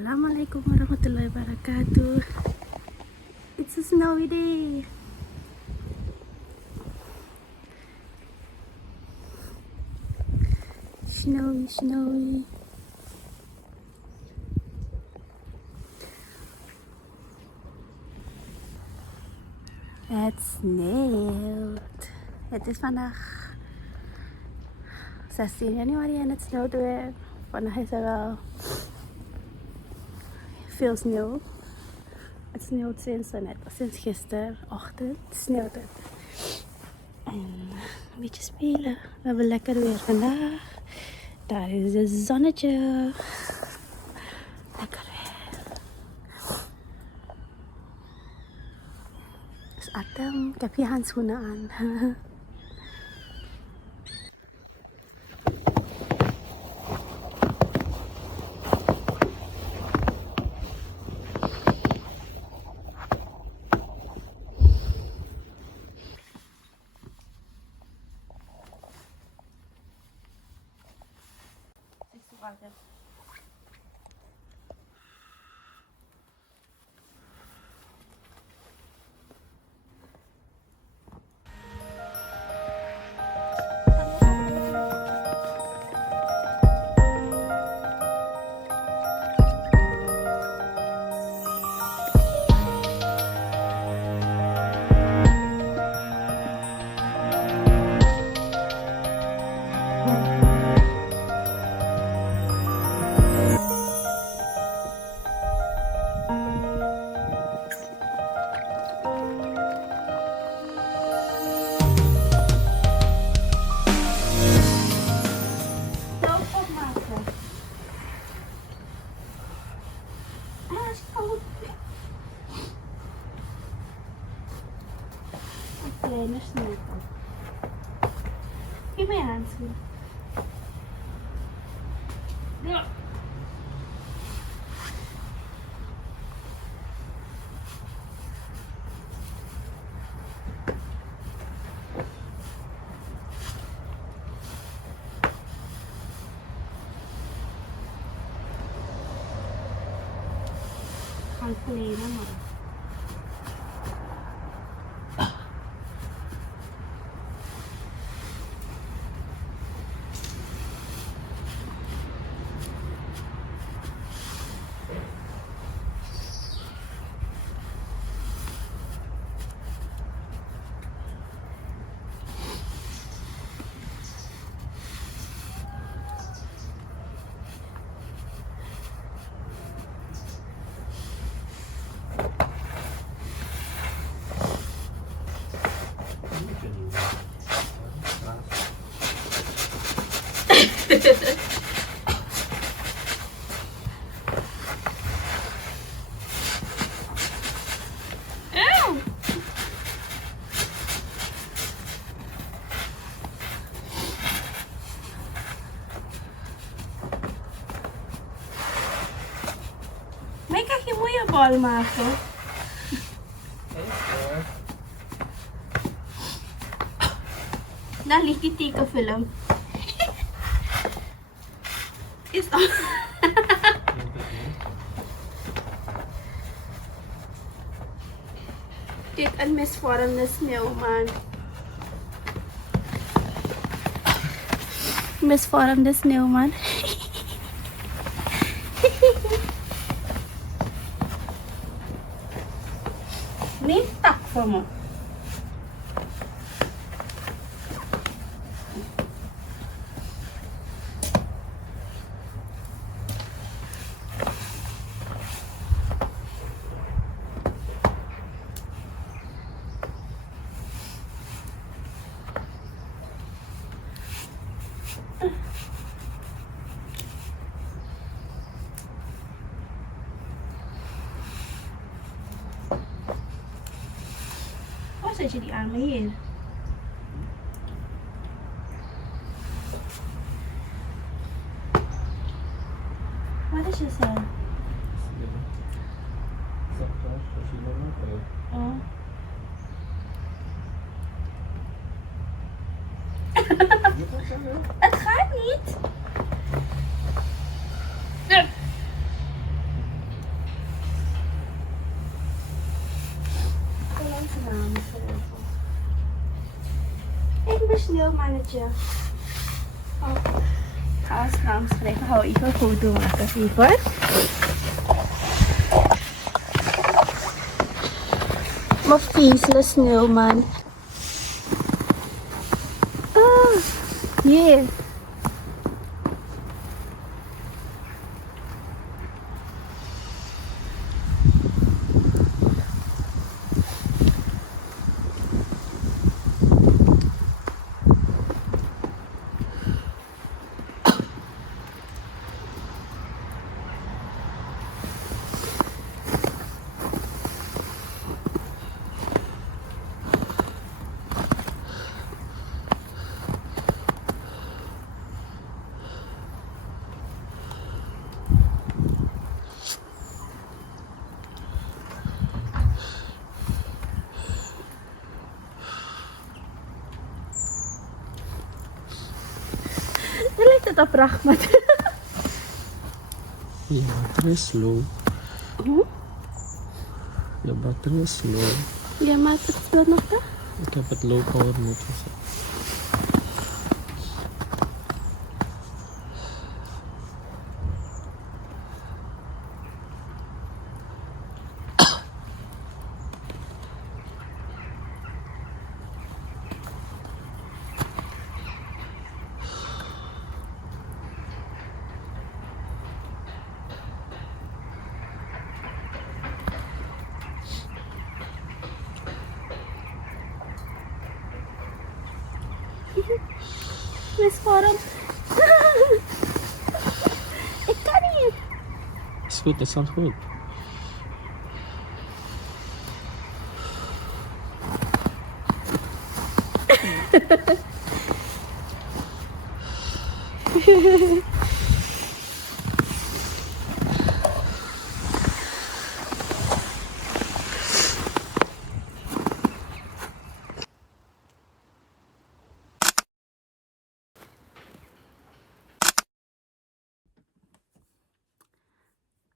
Alaikum warahmatullahi wabarakatuh. It's a snowy day. Snowy. Het sneeuwt. Het is vandaag 16 januari en het sneeuwt weer. Vandaag is er wel veel sneeuw. Het sneeuwt sinds gisterochtend sneeuwt het. En een beetje spelen. We hebben lekker weer vandaag. Daar is het zonnetje. Lekker weer. Het is Atem. Ik heb je handschoenen aan. Kleine sneeuwpop. Geef mij handschoen. Ja. Gaan kleden, maar. May kaki mo yung ball maken. Dali, titika film. Is on. Dit een misvormde sneeuwman. Misvormde sneeuwman. Neem tak voor me. Zet je die armen hier? Wat is je cel? Oh. Het gaat niet. sneeuwmannetje. Oh, ga eens langs spreken. Hou even een foto maken, even. Mijn viesle sneeuwman. Ah, hier. Je lijkt het op Rahmat. Je batterij is low. Hoe? Je batterij is low. Ja, maar het speelt nog toch? Ik heb het low power mode gezet. Misvorm. Ik kan niet. Is goed, is al goed.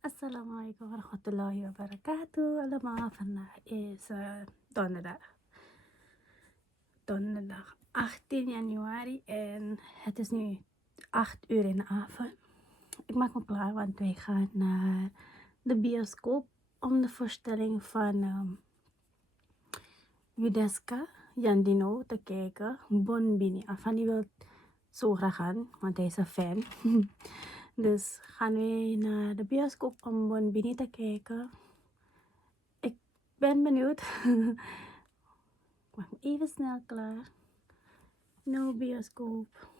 Assalaamu alaikum warahmatullahi wabarakatuh. Allemaal, vandaag is donderdag 18 januari en het is nu 8 uur in de avond. Ik maak me klaar, want wij gaan naar de bioscoop om de voorstelling van Judeska Jandino te kijken. Bon Bini. Afan die wil zo graag gaan, want hij is een fan. Dus gaan we naar de bioscoop om Bon Bini te kijken. Ik ben benieuwd. Ik maak me even snel klaar. No bioscoop.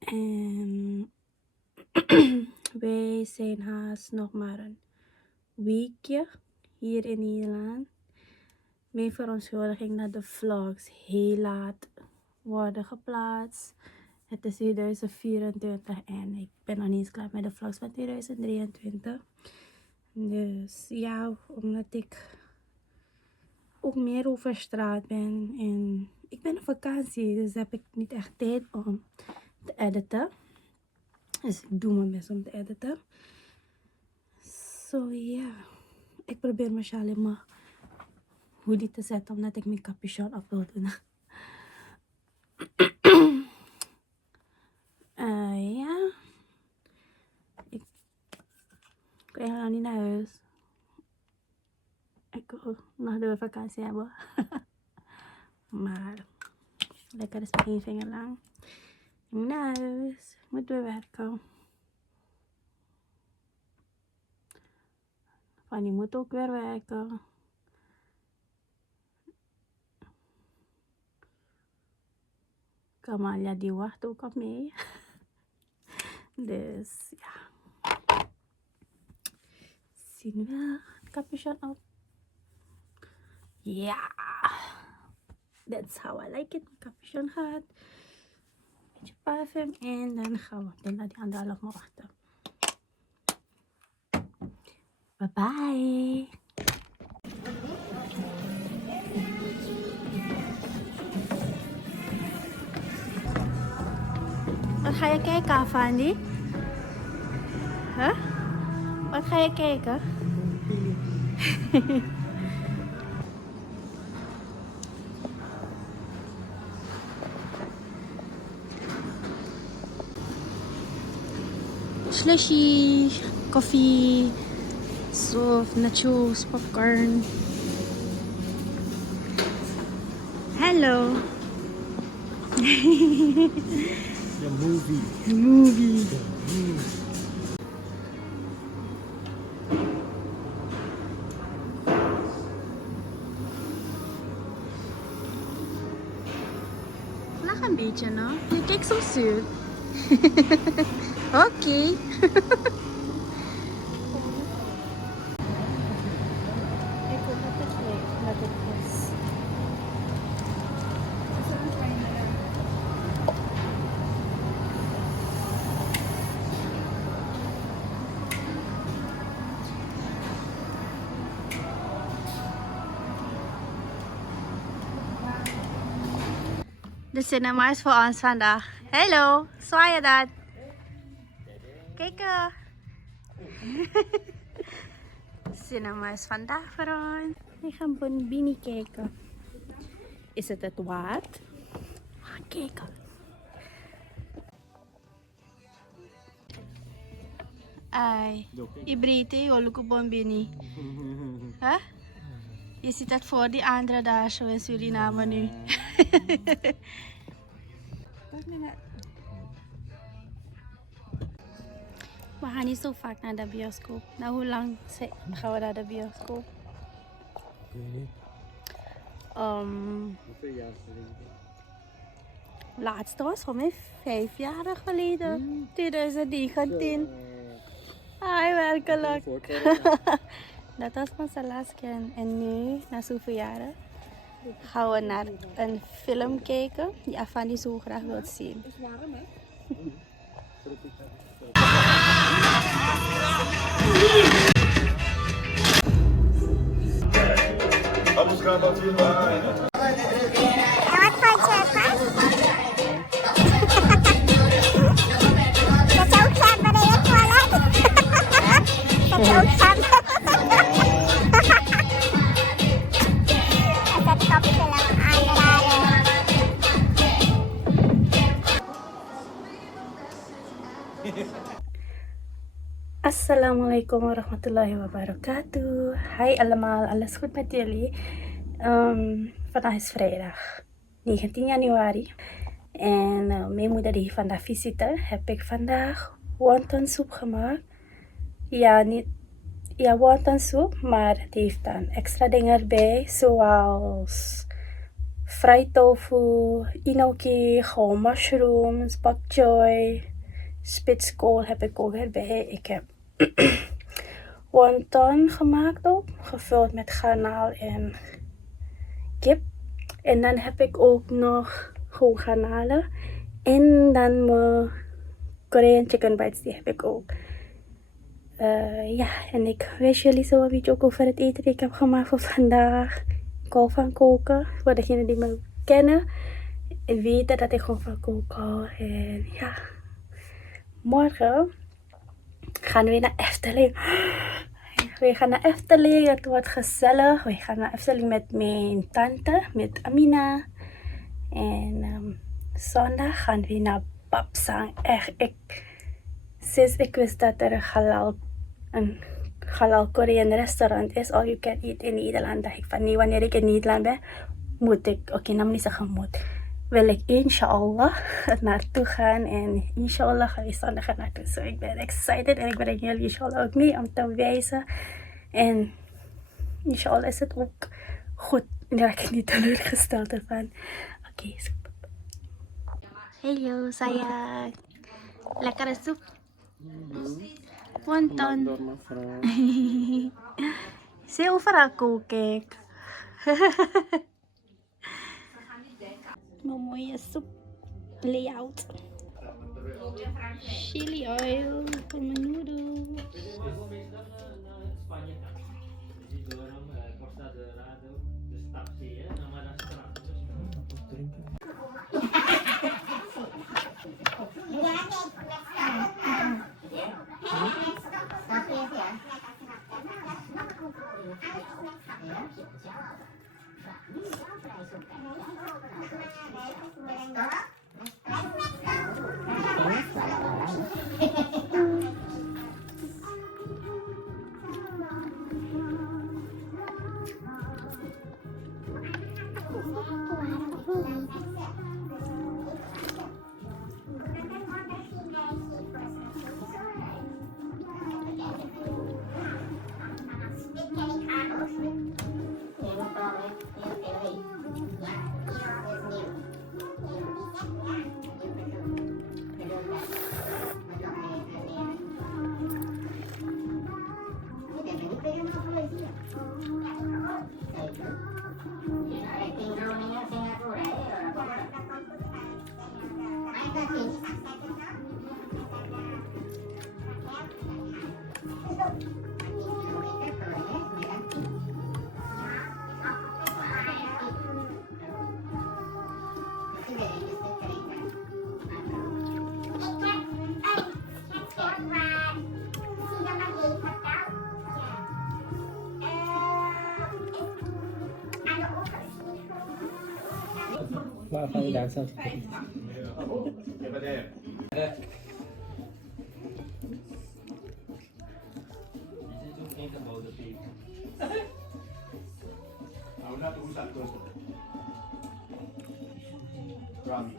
En wij zijn haast nog maar een weekje hier in Nederland. Mijn verontschuldiging dat de vlogs heel laat worden geplaatst. Het is 2024 en ik ben nog niet eens klaar met de vlogs van 2023. Dus ja, omdat ik ook meer over straat ben en ik ben op vakantie, dus heb ik niet echt tijd om te editen. Dus ik doe mijn best om te editen. Zo ja, ik probeer mijn sjaal in mijn hoodie te zetten omdat ik mijn capuchon op wil doen. Ja, ik wil helemaal niet naar huis. Ik wil nog de vakantie hebben. Maar lekker is mijn 1 vinger lang. Ik moet naar huis. Ik moet weer werken. Fanny moet ook weer werken. Kamalia die wacht ook op mij. Dus ja. Zien we capuchon op. Ja. That's how I like it. Capuchon gaat. Beetje parfum en dan gaan we naar die 1,5 wachten. Bye-bye. Wat ga je kijken, Avandi? Huh? Wat ga je kijken? Slushy, koffie, soft, nachos, popcorn. Hello. The movie. Movie. Lach een beetje, no? Je kijkt zo zuur. Oké. Ik hoop dat het weet dat het is. De cinema is voor ons vandaag. Hallo, zwaai je dat? Kijk. Cinema is vandaag voor ons. We gaan Bonbini kijken. Is het waard? We gaan kijken. Ai, Ibriti, Oluku Bonbini. Huh? Je ziet het voor die andere daar zo in Suriname nu. We gaan niet zo vaak naar de bioscoop. Nou, hoe lang gaan we naar de bioscoop? Hoeveel jaar geleden? Laatste was voor mij 5 jaar geleden. 2019. Ai, werkelijk. Dat was onze laatste keer. En nu, na zoveel jaren, gaan we naar een film kijken die Afani zo graag wil zien. Assalamualaikum warahmatullahi wabarakatuh. Hai allemaal, alles goed met jullie? Vandaag is vrijdag 19 januari en mijn moeder die vandaag visite. Heb ik vandaag wontonsoep gemaakt. Ja, wontonsoep, maar het heeft dan extra dingen erbij, zoals fried tofu, inoki, gewoon mushrooms, bok choy, spitskool heb ik ook erbij. Ik heb wonton gemaakt ook, gevuld met garnaal en kip. En dan heb ik ook nog gewoon garnalen. En dan mijn Korean chicken bites, die heb ik ook. Ja, en ik wens jullie zo een beetje ook over het eten die ik heb gemaakt voor vandaag. Ik hou van koken. Voor degenen die me kennen, weten dat ik gewoon van koken hou. En ja, morgen gaan we naar Efteling. We gaan naar Efteling, het wordt gezellig. We gaan naar Efteling met mijn tante, met Amina. En zondag gaan we naar Babsang. Echt, sinds ik wist dat er een halal Korean restaurant is, all you can eat in Nederland, dacht ik van nee, wanneer ik in Nederland ben, moet ik, oké, nou niet zeggen moet, wil ik inshallah naartoe gaan en inshallah gaan we zondag er naartoe. So ik ben excited en ik breng jullie inshallah ook mee om te wijzen. En inshallah is het ook goed. En daar raak ik niet teleurgesteld ervan. Oké, super. Hallo sayang. Lekkere soep. Wonton. Zie overal kook ik. Mijn mooie soep layout. Chili oil voor mijn noedels. Spanje kan. Jadi dorong Costa Dorado de stap zie je, nou maar dat is straf. Waar ga je daar zelf? Geen geboden piep. Nou, net hoe staat het? Rami,